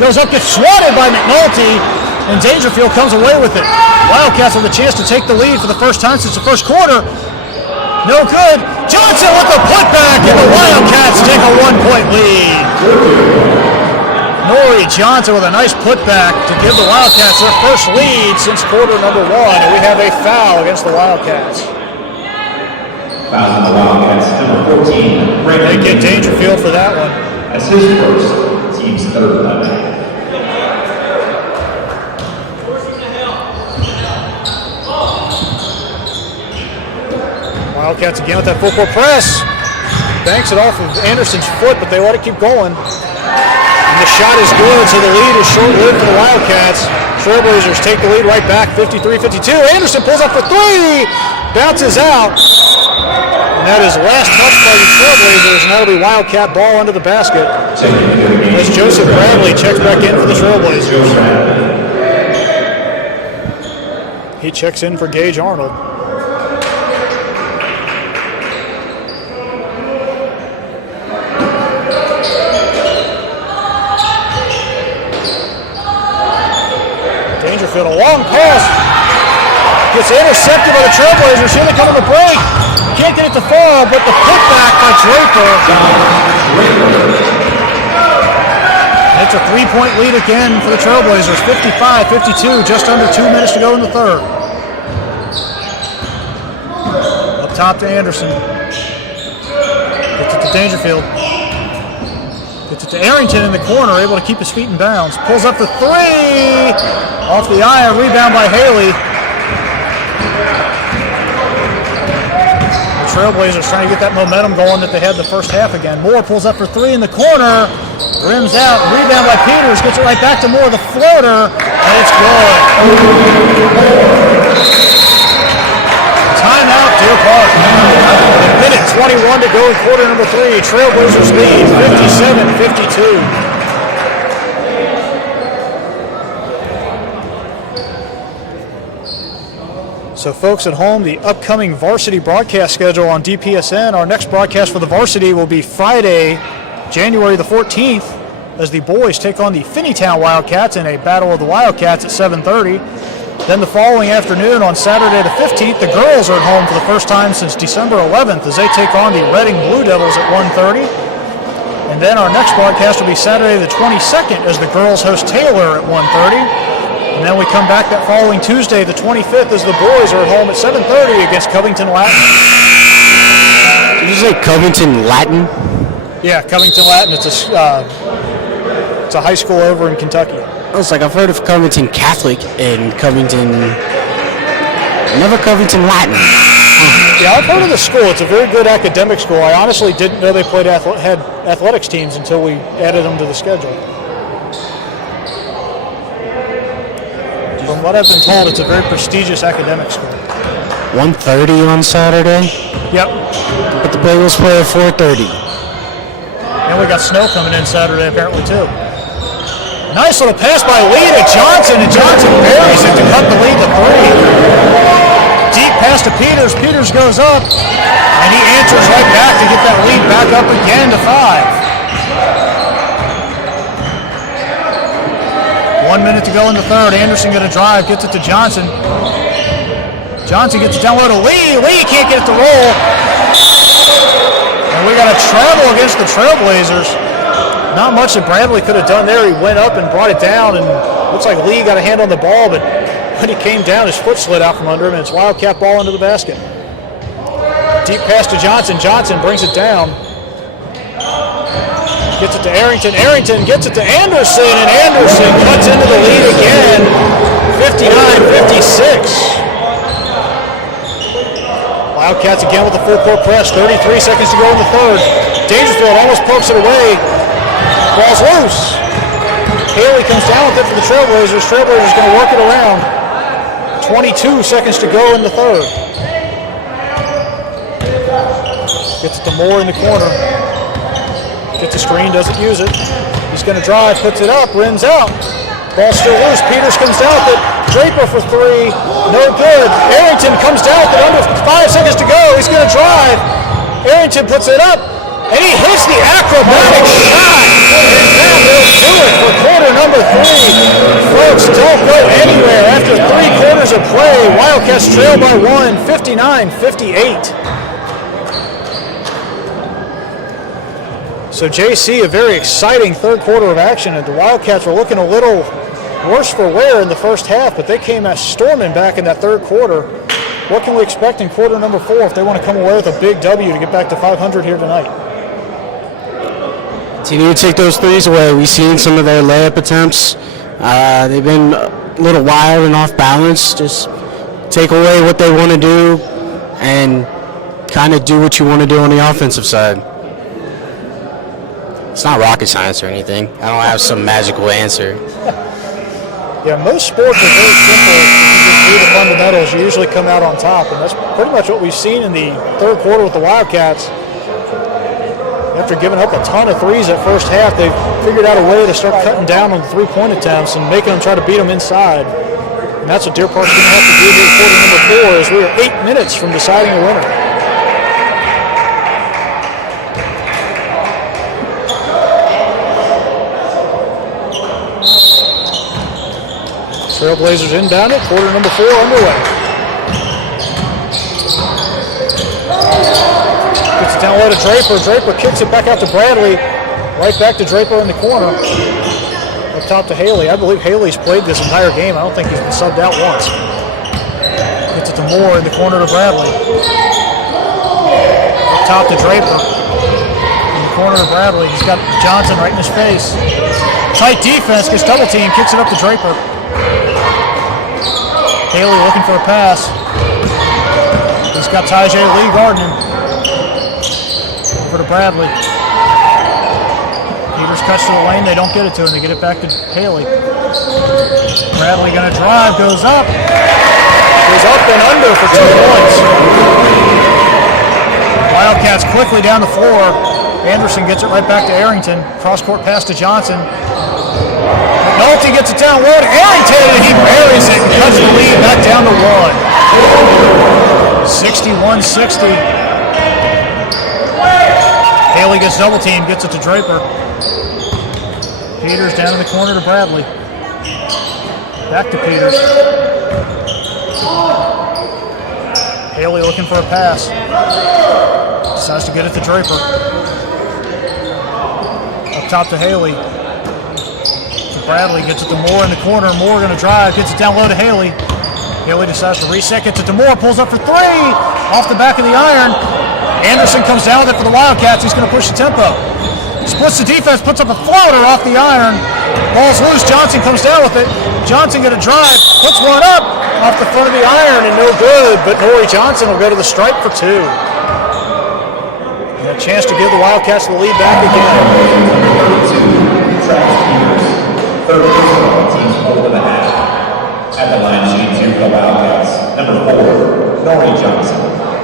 Goes up, gets swatted by McNulty. And Dangerfield comes away with it. Wildcats with a chance to take the lead for the first time since the first quarter. No good. Johnson with the putback, and the Wildcats take a 1-point lead. Nori Johnson with a nice putback to give the Wildcats their first lead since quarter number 1, and we have a foul against the Wildcats. Foul on the Wildcats, number 14. They get Dangerfield for that one. That's his first, team's third penalty. Wildcats again with that full court press. Banks it off of Anderson's foot, but they let it keep going. And the shot is good, so the lead is short-lived for the Wildcats. Trailblazers take the lead right back, 53-52. Anderson pulls up for 3, bounces out. And that is last touch by the Trailblazers, and that'll be Wildcat ball under the basket. As Joseph Bradley checks back in for the Trailblazers. He checks in for Gage Arnold. Dangerfield, a long pass. Gets intercepted by the Trailblazers. Here they come on the break. Can't get it to fall, but the putback by Draper. It's a 3-point lead again for the Trailblazers. 55-52, just under 2 minutes to go in the third. Up top to Anderson. Gets it to Dangerfield. Gets it to Arrington in the corner, able to keep his feet in bounds. Pulls up for 3. Off the eye, a rebound by Haley. The Trailblazers trying to get that momentum going that they had the first half again. Moore pulls up for 3 in the corner. Rims out, rebound by Peters. Gets it right back to Moore, the floater, and it's good. Timeout, Deer Park. A minute 21 to go in quarter number 3. Trailblazers lead 57-52. So folks at home, the upcoming Varsity broadcast schedule on DPSN, our next broadcast for the Varsity will be Friday, January the 14th, as the boys take on the Finneytown Wildcats in a Battle of the Wildcats at 7:30. Then the following afternoon on Saturday the 15th, the girls are at home for the first time since December 11th as they take on the Reading Blue Devils at 1:30. And then our next broadcast will be Saturday the 22nd as the girls host Taylor at 1:30. And then we come back that following Tuesday, the 25th, as the boys are at home at 7:30 against Covington Latin. Did you say Covington Latin? Yeah, Covington Latin. It's a high school over in Kentucky. I was like, I've heard of Covington Catholic and Covington, never Covington Latin. Yeah, I've heard of the school. It's a very good academic school. I honestly didn't know they had athletics teams until we added them to the schedule. From what I've been told, it's a very prestigious academic school. 1:30 on Saturday? Yep. But the Bengals play at 4:30. And we got snow coming in Saturday apparently too. Nice little pass by Lee to Johnson, and Johnson buries it to cut the lead to 3. Deep pass to Peters. Peters goes up, and he answers right back to get that lead back up again to 5. 1 minute to go in the third. Anderson going to drive, gets it to Johnson. Johnson gets it down low to Lee. Lee can't get it to roll. And we got a travel against the Trailblazers. Not much that Bradley could have done there. He went up and brought it down, and looks like Lee got a hand on the ball, but when he came down, his foot slid out from under him, and it's Wildcat ball into the basket. Deep pass to Johnson. Johnson brings it down. Gets it to Arrington. Arrington gets it to Anderson, and Anderson cuts into the lead again. 59-56. Wildcats again with the full court press. 33 seconds to go in the third. Dangerfield almost pokes it away. Ball's loose. Haley comes down with it for the Trailblazers. Trailblazers going to work it around. 22 seconds to go in the third. Gets it to Moore in the corner. Gets a screen, doesn't use it. He's going to drive, puts it up, rims out. Ball still loose. Peters comes down with it. Draper for 3. No good. Arrington comes down with it under 5 seconds to go. He's going to drive. Arrington puts it up, and he hits the acrobatic shot. And that will do it for quarter number 3. Folks, don't go anywhere. After 3 quarters of play, Wildcats trail by 1, 59-58. So JC, a very exciting third quarter of action, and the Wildcats were looking a little worse for wear in the first half, but they came out storming back in that third quarter. What can we expect in quarter number 4 if they want to come away with a big W to get back to 500 here tonight? So you need to take those threes away. We've seen some of their layup attempts. They've been a little wild and off balance. Just take away what they want to do and kind of do what you want to do on the offensive side. It's not rocket science or anything. I don't have some magical answer. Yeah, most sports are very simple. If you just do the fundamentals, you usually come out on top, and that's pretty much what we've seen in the third quarter with the Wildcats. After giving up a ton of threes at first half, they've figured out a way to start cutting down on the three-point attempts and making them try to beat them inside. And that's what Deer Park's going to have to do here in quarter number 4, as we are 8 minutes from deciding a winner. Trailblazers inbound it, quarter number 4 underway. Gets it down low to Draper. Draper kicks it back out to Bradley. Right back to Draper in the corner. Up top to Haley. I believe Haley's played this entire game. I don't think he's been subbed out once. Gets it to Moore in the corner to Bradley. Up top to Draper. In the corner to Bradley. He's got Johnson right in his face. Tight defense, gets double team, kicks it up to Draper. Haley looking for a pass. He's got Tajay Lee guarding him. Over to Bradley. Peters cuts to the lane. They don't get it to him. They get it back to Haley. Bradley going to drive. Goes up. Goes up and under for 2 points. Wildcats quickly down the floor. Anderson gets it right back to Arrington. Cross-court pass to Johnson. McNulty gets it down low to Arrington, and he buries it and cuts the lead back down to 1. 61-60. Haley gets double teamed, gets it to Draper. Peters down in the corner to Bradley. Back to Peters. Haley looking for a pass. Decides to get it to Draper. Up top to Haley. Bradley gets it to Moore in the corner. Moore going to drive, gets it down low to Haley. Haley decides to reset, gets it to Moore, pulls up for 3, off the back of the iron. Anderson comes down with it for the Wildcats. He's going to push the tempo. Splits the defense, puts up a floater off the iron. Ball's loose. Johnson comes down with it. Johnson going to drive, puts one up off the front of the iron, and no good. But Nori Johnson will go to the stripe for 2. And a chance to give the Wildcats the lead back again. 30 teams over the half. At the line, shooting 2 for the Wildcats. Number 4, Nori Johnson.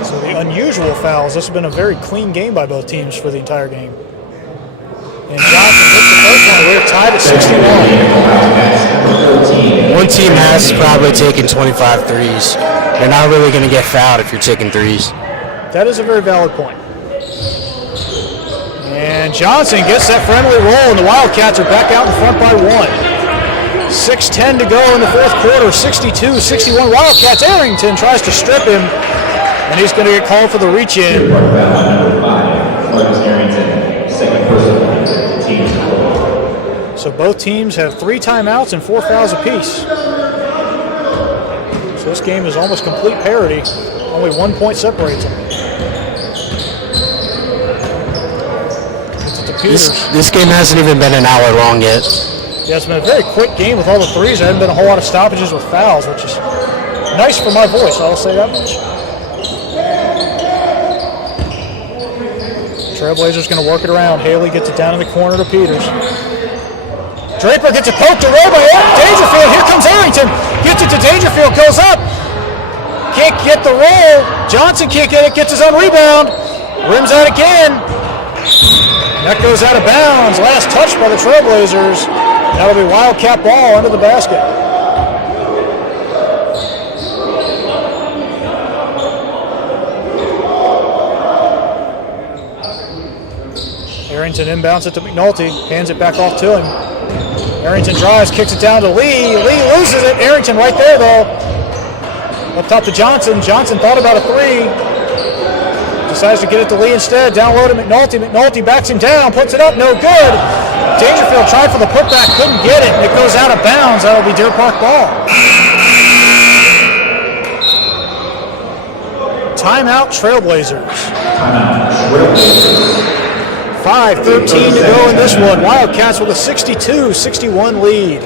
So the unusual fouls. This has been a very clean game by both teams for the entire game. And Johnson gets the first one. We're tied at 61. One team has probably taken 25 threes. You're not really going to get fouled if you're taking threes. That is a very valid point. And Johnson gets that friendly roll, and the Wildcats are back out in front by 1. 6:10 to go in the fourth quarter, 62-61. Wildcats. Arrington tries to strip him, and he's going to get called for the reach-in. So both teams have 3 timeouts and 4 fouls apiece. So this game is almost complete parity. Only 1 point separates them. This game hasn't even been an hour long yet. Yeah, it's been a very quick game with all the threes. There haven't been a whole lot of stoppages with fouls, which is nice for my voice, I'll say that much. Trailblazers going to work it around. Haley gets it down in the corner to Peters. Draper gets it poked away by Dangerfield. Here comes Arrington. Gets it to Dangerfield. Goes up. Can't get the roll. Johnson can't get it. Gets his own rebound. Rims out again. That goes out of bounds. Last touch by the Trailblazers. That'll be Wildcat ball under the basket. Arrington inbounds it to McNulty. Hands it back off to him. Arrington drives, kicks it down to Lee. Lee loses it. Arrington right there, though. Up top to Johnson. Johnson thought about a 3. decides to get it to Lee instead. Down low to McNulty. McNulty backs him down, puts it up, no good. Dangerfield tried for the putback, couldn't get it, and it goes out of bounds. That'll be Deer Park ball. Timeout, Trailblazers. 5:13 to go in this one. Wildcats with a 62-61 lead.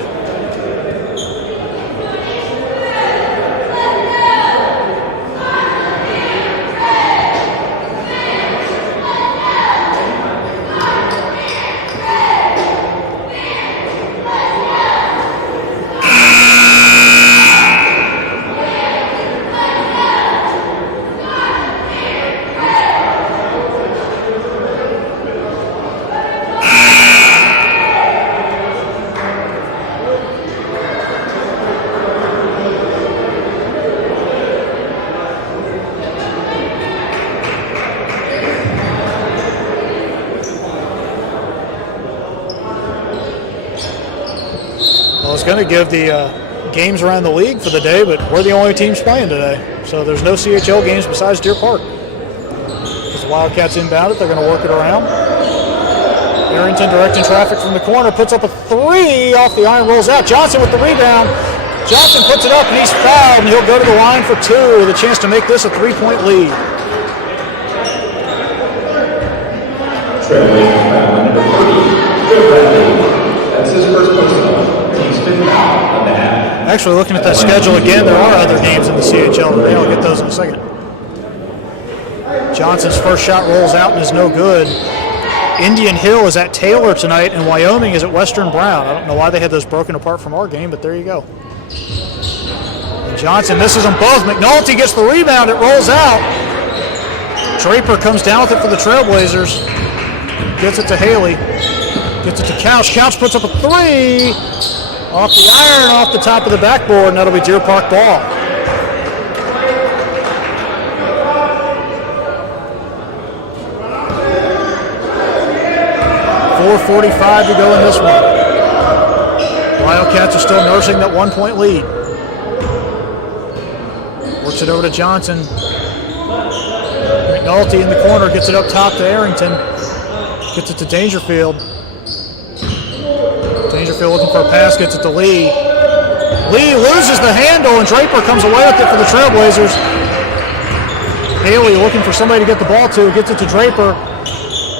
I was going to give the games around the league for the day, but we're the only teams playing today. So there's no CHL games besides Deer Park. As the Wildcats inbound it, they're going to work it around. Arrington directing traffic from the corner, puts up a three off the iron, rolls out. Johnson with the rebound. Johnson puts it up and he's fouled, and he'll go to the line for two with a chance to make this a 3-point lead. Trailblazers foul number 30, Joe Bradley. That's his first personal. Team's fifth foul of the half. Actually, looking at that schedule again, there are other games in the CHL today. I'll get those in a second. Johnson's first shot rolls out and is no good. Indian Hill is at Taylor tonight, and Wyoming is at Western Brown. I don't know why they had those broken apart from our game, but there you go. And Johnson misses them both. McNulty gets the rebound. It rolls out. Draper comes down with it for the Trailblazers. Gets it to Haley. Gets it to Couch. Couch puts up a three. Off the iron, off the top of the backboard, and that'll be Deer Park ball. .445 to go in this one. Wildcats are still nursing that 1-point lead. Works it over to Johnson. McNulty in the corner, gets it up top to Arrington. Gets it to Dangerfield. Dangerfield looking for a pass, gets it to Lee. Lee loses the handle, and Draper comes away with it for the Trailblazers. Haley looking for somebody to get the ball to, gets it to Draper.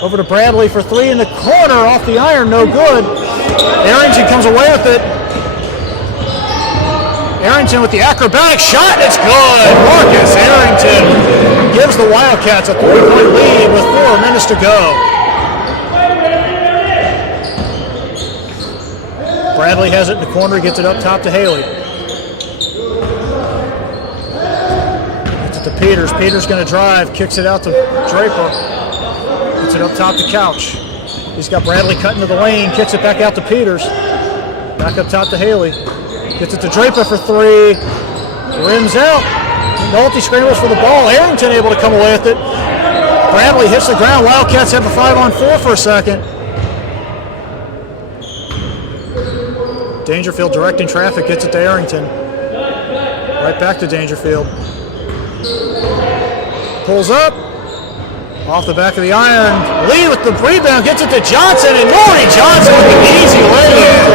Over to Bradley for three in the corner, off the iron, no good. Arrington comes away with it. Arrington with the acrobatic shot, and it's good. Marcus Arrington gives the Wildcats a 3-point lead with 4 minutes to go. Bradley has it in the corner, gets it up top to Haley. Gets it to Peters. Peters going to drive, kicks it out to Draper. Gets it up top to Couch. He's got Bradley cutting to the lane, kicks it back out to Peters. Back up top to Haley. Gets it to Draper for three. Rims out. McNulty scrambles for the ball. Arrington able to come away with it. Bradley hits the ground. Wildcats have a 5-on-4 for a second. Dangerfield directing traffic, gets it to Arrington. Right back to Dangerfield. Pulls up. Off the back of the iron. Lee with the rebound, gets it to Johnson, and Morty Johnson with an easy lay-in.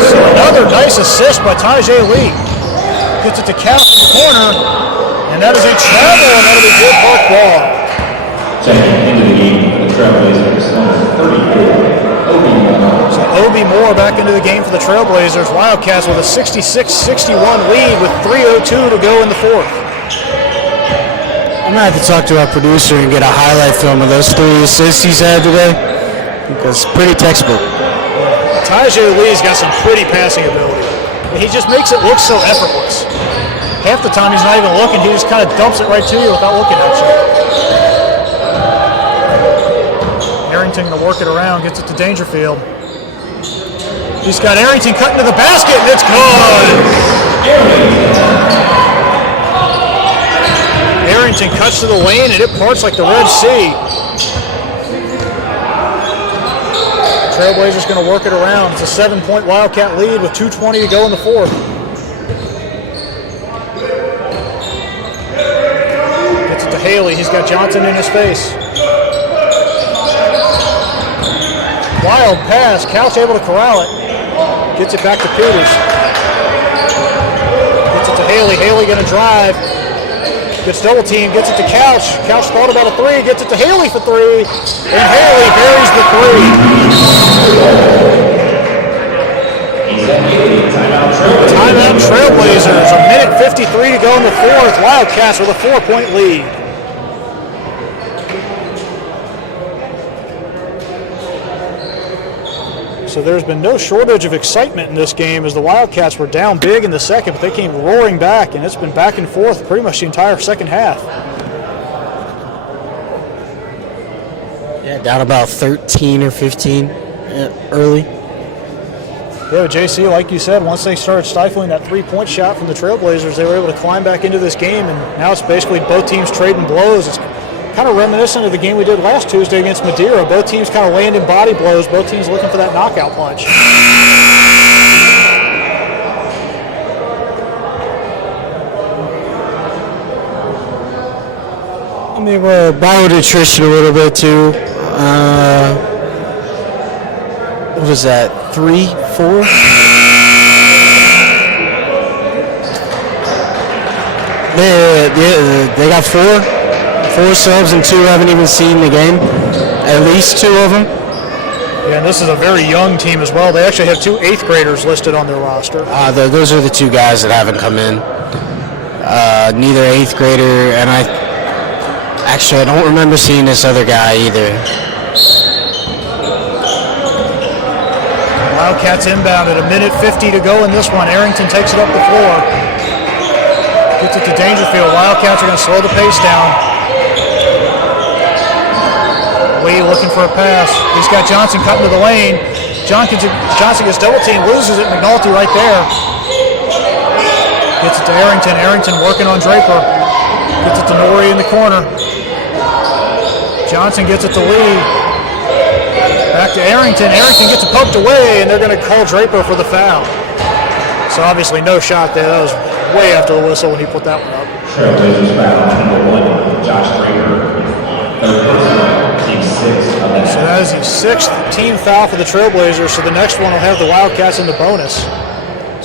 So another nice assist by Tajay Lee. Gets it to Couch in the corner, and that is a travel, and that'll be Deer Park ball. Checking into the game for the Trailblazers, number 34, Obi Moore. So Obi Moore back into the game for the Trailblazers. Wildcats with a 66-61 lead with 3:02 to go in the fourth. I'm going to have to talk to our producer and get a highlight film of those 3 assists he's had today, because it's pretty textbook. Tajay Lee's got some pretty passing ability. He just makes it look so effortless. Half the time he's not even looking, he just kind of dumps it right to you without looking at you. Arrington going to work it around, gets it to Dangerfield. He's got Arrington cutting to the basket, and it's good! Arrington cuts to the lane, and it parts like the Red Sea. Trailblazers going to work it around. It's a 7-point Wildcat lead with 2:20 to go in the fourth. Gets it to Haley. He's got Johnson in his face. Wild pass. Couch able to corral it. Gets it back to Peters. Gets it to Haley. Haley going to drive. Gets double team. Gets it to Couch. Couch thought about a three. Gets it to Haley for three. And Haley buries the three. Timeout Trailblazers. A minute 53 to go in the fourth. Wildcats with a 4-point lead. So there's been no shortage of excitement in this game as the Wildcats were down big in the second, but they came roaring back, and it's been back and forth pretty much the entire second half. Yeah, down about 13 or 15 early. Yeah, but JC, like you said, once they started stifling that three-point shot from the Trailblazers, they were able to climb back into this game, and now it's basically both teams trading blows. It's kind of reminiscent of the game we did last Tuesday against Madeira. Both teams kind of landing body blows, both teams looking for that knockout punch. I mean, we're borrowed attrition a little bit too. What was that? 3, 4? They got 4 subs and 2 haven't even seen the game. At least 2 of them. Yeah, and this is a very young team as well. They actually have 2 8th graders listed on their roster. Those are the 2 guys that haven't come in. Neither 8th grader, and I don't remember seeing this other guy either. Wildcats inbound at a minute 50 to go in this one. Arrington takes it up the floor. Gets it to Dangerfield. Wildcats are going to slow the pace down. Lee looking for a pass. He's got Johnson cutting to the lane. Johnson gets double team, loses it. McNulty right there. Gets it to Arrington. Arrington working on Draper. Gets it to Norrie in the corner. Johnson gets it to Lee. Back to Arrington. Arrington gets it poked away, and they're going to call Draper for the foul. So obviously no shot there. That was way after the whistle when he put that one up. Trailblazers foul number 1, Josh Draper. Team 6. So that is the 6th team foul for the Trailblazers. So the next one will have the Wildcats in the bonus.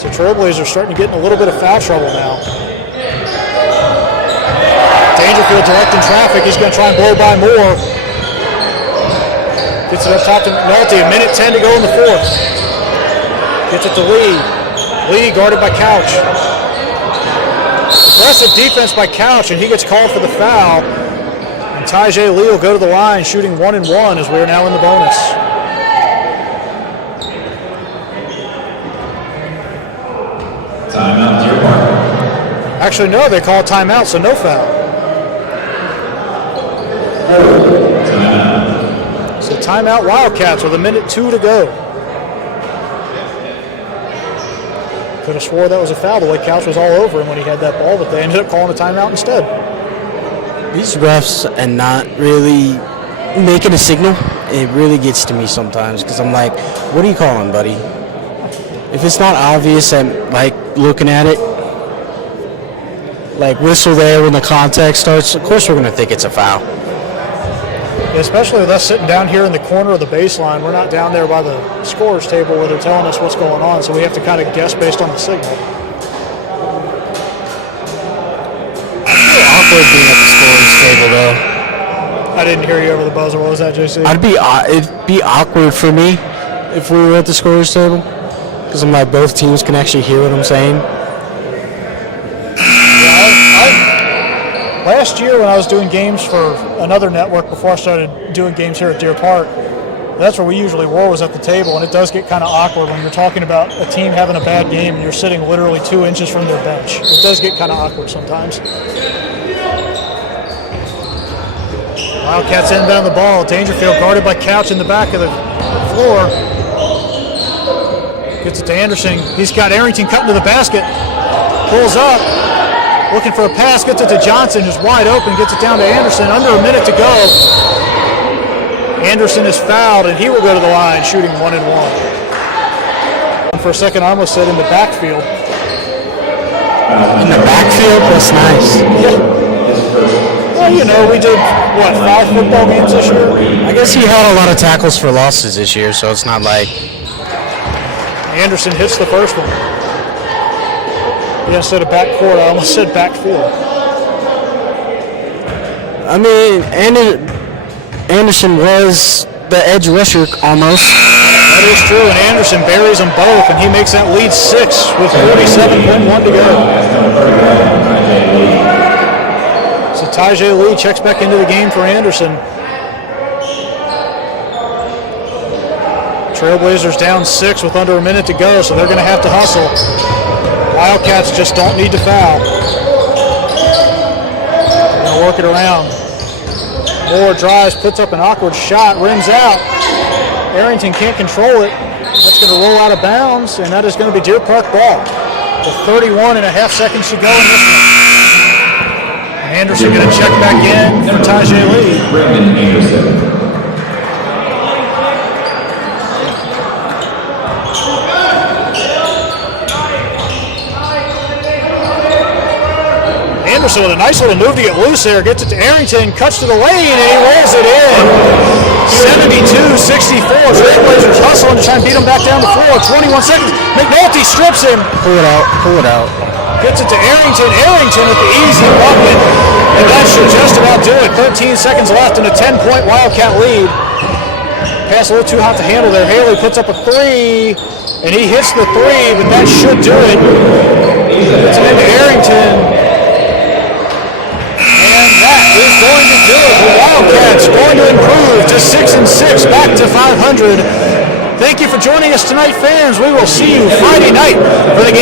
So Trailblazers starting to get in a little bit of foul trouble now. Dangerfield directing traffic. He's going to try and blow by more. Gets it up top to McNulty. A minute 10 to go in the fourth. Gets it to Lee. Lee guarded by Couch. Aggressive defense by Couch, and he gets called for the foul. And Tyjae Lee will go to the line, shooting 1 and 1 as we are now in the bonus. Timeout, Deer Park. Actually, no, they call timeout, so no foul. So timeout Wildcats with a minute 2 to go. Could have swore that was a foul the way Couch was all over him when he had that ball, but they ended up calling a timeout instead. These refs and not really making a signal, it really gets to me sometimes because I'm like, what are you calling, buddy? If it's not obvious and like looking at it, like whistle there when the contact starts, of course we're going to think it's a foul. Especially with us sitting down here in the corner of the baseline. We're not down there by the scorer's table where they're telling us what's going on, so we have to kind of guess based on the signal. Awkward being at the scorer's table, though. I didn't hear you over the buzzer. What was that, JC? It'd be awkward for me if we were at the scorer's table because I'm like both teams can actually hear what I'm saying. Last year when I was doing games for another network before I started doing games here at Deer Park, that's where we usually were, was at the table, and it does get kind of awkward when you're talking about a team having a bad game and you're sitting literally 2 inches from their bench. It does get kind of awkward sometimes. Wildcats inbound the ball. Dangerfield guarded by Couch in the back of the floor. Gets it to Anderson. He's got Arrington cutting to the basket. Pulls up. Looking for a pass, gets it to Johnson, who's wide open, gets it down to Anderson, under a minute to go. Anderson is fouled, and he will go to the line, shooting 1 and 1. For a second, I almost said in the backfield. In the backfield? That's nice. Yeah. you know, we did, 5 football games this year? I guess he had a lot of tackles for losses this year, so it's not like... Anderson hits the first one. Yeah, instead of back court, I almost said back four. I mean, Anderson was the edge rusher almost. That is true, and Anderson buries them both, and he makes that lead 6 with 47.1 to go. So Tajay Lee checks back into the game for Anderson. Trailblazers down 6 with under a minute to go, so they're going to have to hustle. Wildcats just don't need to foul. They're going to work it around. Moore drives, puts up an awkward shot, rims out. Arrington can't control it. That's going to roll out of bounds, and that is going to be Deer Park ball. With 31.5 seconds to go in this one. Anderson going to check back in for Tajay Lee. Brandon Anderson. Anderson with a nice little move to get loose there. Gets it to Arrington, cuts to the lane, and he rolls it in. 72-64. Trailblazers hustling to try and beat him back down the floor. 21 seconds. McNulty strips him. Pull it out. Gets it to Arrington. Arrington with the easy bucket. And that should just about do it. 13 seconds left in a 10-point Wildcat lead. Pass a little too hot to handle there. Haley puts up a 3, and he hits the 3, but that should do it. Gets it into Arrington. Is going to do it. The Wildcats going to improve to 6-6, back to 500. Thank you for joining us tonight, fans. We will see you Friday night for the game.